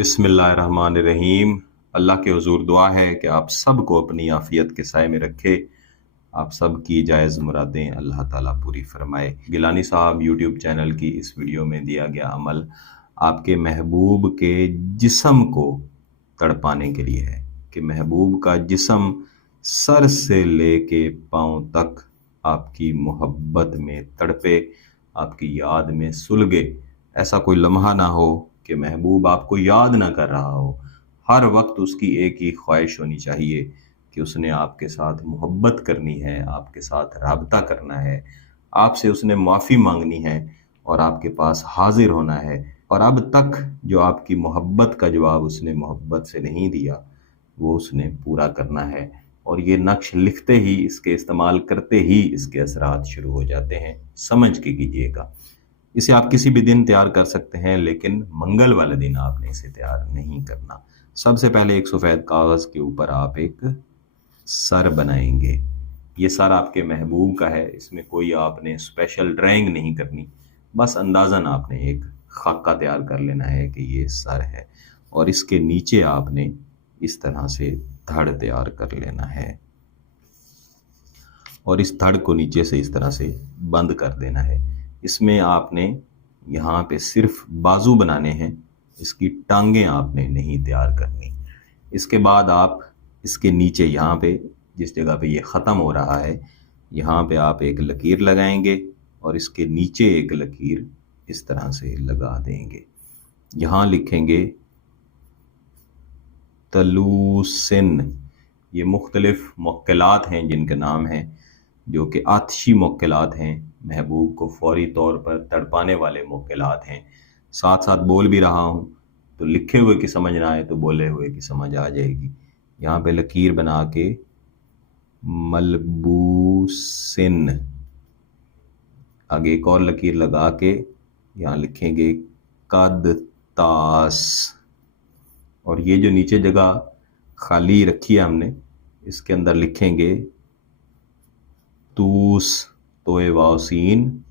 बिस्मिल्लाहिर्रहमानिर्रहीम। अल्लाह के हुजूर दुआ है कि आप सब को अपनी आफियत के साए में रखे, आप सब की जायज़ मुरादें अल्लाह ताला पूरी फरमाए। गिलानी साहब यूट्यूब चैनल की इस वीडियो में दिया गया अमल आपके महबूब के जिस्म को तड़पाने के लिए है कि महबूब का जिस्म सर से लेके पाँव तक आपकी मोहब्बत में तड़पे, आपकी याद में सुलगे। ऐसा कोई लम्हा ना हो कि महबूब आपको याद ना कर रहा हो। हर वक्त उसकी एक ही ख्वाहिश होनी चाहिए कि उसने आपके साथ मोहब्बत करनी है, आपके साथ राबता करना है, आपसे उसने माफ़ी मांगनी है और आपके पास हाजिर होना है। और अब तक जो आपकी मोहब्बत का जवाब उसने मोहब्बत से नहीं दिया वो उसने पूरा करना है। और ये नक्श लिखते ही, इसके इस्तेमाल करते ही इसके असरात शुरू हो जाते हैं। समझ के कीजिएगा। इसे आप किसी भी दिन तैयार कर सकते हैं, लेकिन मंगल वाले दिन आपने इसे तैयार नहीं करना। सबसे पहले एक सफ़ेद कागज़ के ऊपर आप एक सर बनाएंगे। ये सर आपके महबूब का है, इसमें कोई आपने स्पेशल ड्राइंग नहीं करनी, बस अंदाज़न आपने एक खाका तैयार कर लेना है कि ये सर है। और इसके नीचे आपने इस तरह से धड़ तैयार कर लेना है और इस धड़ को नीचे से इस तरह से बंद कर देना है। इसमें आपने यहाँ पे सिर्फ बाजू बनाने हैं, इसकी टांगें आपने नहीं तैयार करनी। इसके बाद आप इसके नीचे यहाँ पे जिस जगह पे ये ख़त्म हो रहा है, यहाँ पे आप एक लकीर लगाएंगे और इसके नीचे एक लकीर इस तरह से लगा देंगे। यहाँ लिखेंगे तलूसिन। ये मुख्तलिफ मुक्किलात हैं जिनके नाम हैं, जो कि आतिशी मुक्किलात हैं, महबूब को फौरी तौर पर तड़पाने वाले मुक्किलात हैं। साथ साथ बोल भी रहा हूँ, तो लिखे हुए की समझ ना आए तो बोले हुए की समझ आ जाएगी। यहाँ पे लकीर बना के मलबूसिन, आगे एक और लकीर लगा के यहाँ लिखेंगे कदतास। और ये जो नीचे जगह खाली रखी है हमने, इसके अंदर लिखेंगे तूस, तोए वाव सीन,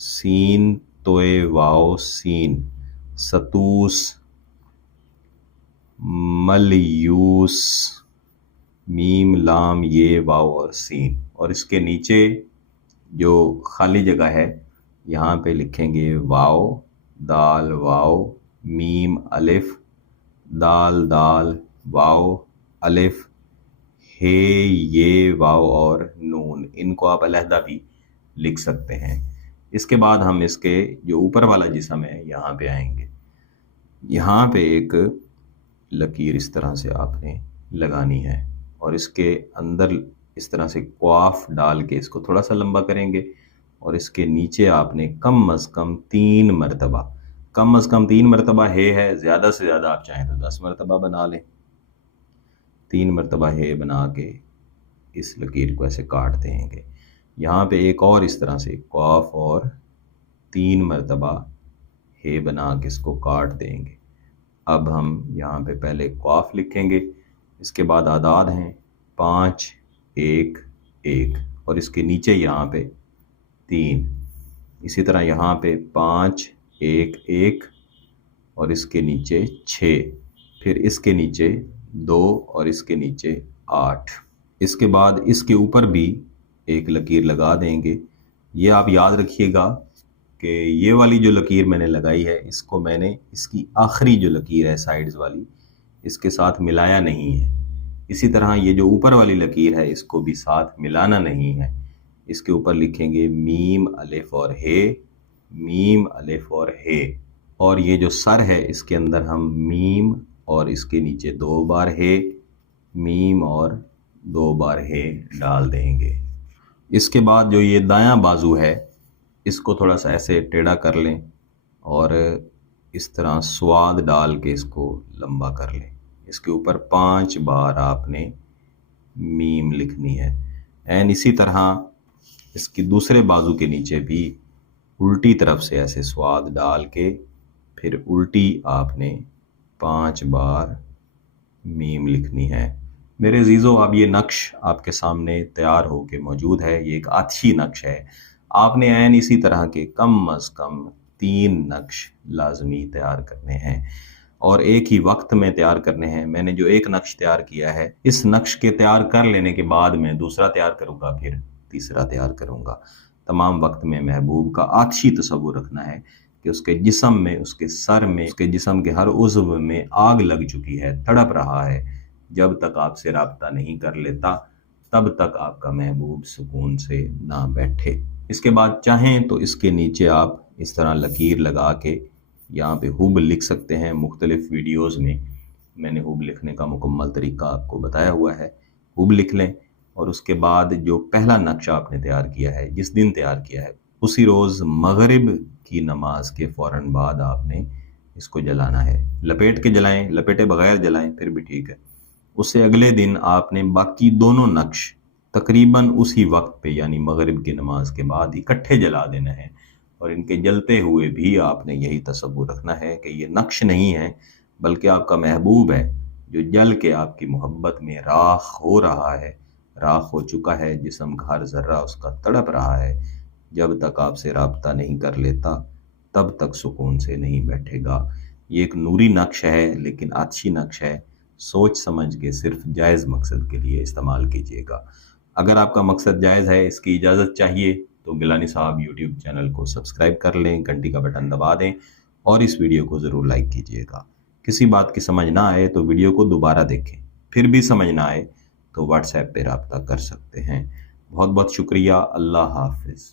सीन तोए वाव सीन, सतूस, मलयूस, मीम लाम ये वाव और सीन। और इसके नीचे जो खाली जगह है यहाँ पे लिखेंगे वाव, दाल वाव, मीम अलिफ, दाल दाल, वाव अलिफ, हे ये वाव और नून। इनको आप अलहदा भी लिख सकते हैं। इसके बाद हम इसके जो ऊपर वाला जिस्म है यहाँ पे आएंगे। यहाँ पे एक लकीर इस तरह से आपने लगानी है और इसके अंदर इस तरह से क्वाफ डाल के इसको थोड़ा सा लंबा करेंगे और इसके नीचे आपने कम अज़ कम 3 मरतबा, कम अज़ कम 3 मरतबा है, ज़्यादा से ज़्यादा आप चाहें तो 10 मरतबा बना लें। 3 मरतबा है बना के इस लकीर को ऐसे काट देंगे। यहाँ पे एक और इस तरह से क़ाफ और 3 मरतबा है बना के इसको काट देंगे। अब हम यहाँ पे पहले क़ाफ लिखेंगे, इसके बाद आदाद हैं 5 1 1 और इसके नीचे यहाँ पे 3। इसी तरह यहाँ पे 5 1 1 और इसके नीचे 6, फिर इसके नीचे 2 और इसके नीचे 8। इसके बाद इसके ऊपर भी एक लकीर लगा देंगे। ये आप याद रखिएगा कि ये वाली जो लकीर मैंने लगाई है, इसको मैंने इसकी आखिरी जो लकीर है साइड्स वाली, इसके साथ मिलाया नहीं है। इसी तरह ये जो ऊपर वाली लकीर है, इसको भी साथ मिलाना नहीं है। इसके ऊपर लिखेंगे मीम अलिफ और हे, मीम अलिफ और हे। और ये जो सर है इसके अंदर हम मीम और इसके नीचे 2 बार हे, मीम और 2 बार हे डाल देंगे। इसके बाद जो ये दायां बाजू है, इसको थोड़ा सा ऐसे टेढ़ा कर लें और इस तरह स्वाद डाल के इसको लंबा कर लें। इसके ऊपर 5 बार आपने मीम लिखनी है। एंड इसी तरह इसकी दूसरे बाजू के नीचे भी उल्टी तरफ से ऐसे स्वाद डाल के फिर उल्टी आपने 5 बार मीम लिखनी है। मेरे अजीज़ों, अब ये नक्श आपके सामने तैयार हो के मौजूद है। ये एक आतिशी नक्श है। आपने ऐन इसी तरह के कम अज़ कम 3 नक्श लाजमी तैयार करने हैं। और एक ही वक्त में तैयार करने हैं। मैंने जो एक नक्श तैयार किया है, इस नक्श के तैयार कर लेने के बाद मैं दूसरा तैयार करूंगा, फिर तीसरा तैयार करूंगा। तमाम वक्त में महबूब का आतशी तसव्वुर रखना है कि उसके जिस्म में, उसके सर में, उसके जिस्म के हर उज़्व में आग लग चुकी है, तड़प रहा है। जब तक आपसे राब्ता नहीं कर लेता तब तक आपका महबूब सुकून से ना बैठे। इसके बाद चाहें तो इसके नीचे आप इस तरह लकीर लगा के यहाँ पे हुब लिख सकते हैं। मुख्तलिफ वीडियोस में मैंने हुब लिखने का मुकम्मल तरीका आपको बताया हुआ है। हुब लिख लें और उसके बाद जो पहला नक्शा आपने तैयार किया है, जिस दिन तैयार किया है, उसी रोज़ मगरिब की नमाज के फ़ौरन बाद आपने इसको जलाना है। लपेट के जलाएं, लपेटे बगैर जलाएं फिर भी ठीक है। उससे अगले दिन आपने बाकी दोनों नक्श तकरीबन उसी वक्त पे, यानी मगरिब की नमाज के बाद इकट्ठे जला देना है। और इनके जलते हुए भी आपने यही तसव्वुर रखना है कि ये नक्श नहीं है, बल्कि आपका महबूब है जो जल के आपकी मोहब्बत में राख हो रहा है, राख हो चुका है, जिस्म का हर ज़र्रा उसका तड़प रहा है। जब तक आपसे राब्ता नहीं कर लेता तब तक सुकून से नहीं बैठेगा। ये एक नूरी नक्श है, लेकिन अच्छी नक्श है। सोच समझ के सिर्फ जायज़ मकसद के लिए इस्तेमाल कीजिएगा। अगर आपका मकसद जायज़ है, इसकी इजाज़त चाहिए, तो गिलानी साहब यूट्यूब चैनल को सब्सक्राइब कर लें, घंटी का बटन दबा दें और इस वीडियो को ज़रूर लाइक कीजिएगा। किसी बात की समझ ना आए तो वीडियो को दोबारा देखें, फिर भी समझ ना आए तो व्हाट्सएप पे रब्ता कर सकते हैं। बहुत बहुत शुक्रिया। अल्लाह हाफिज़।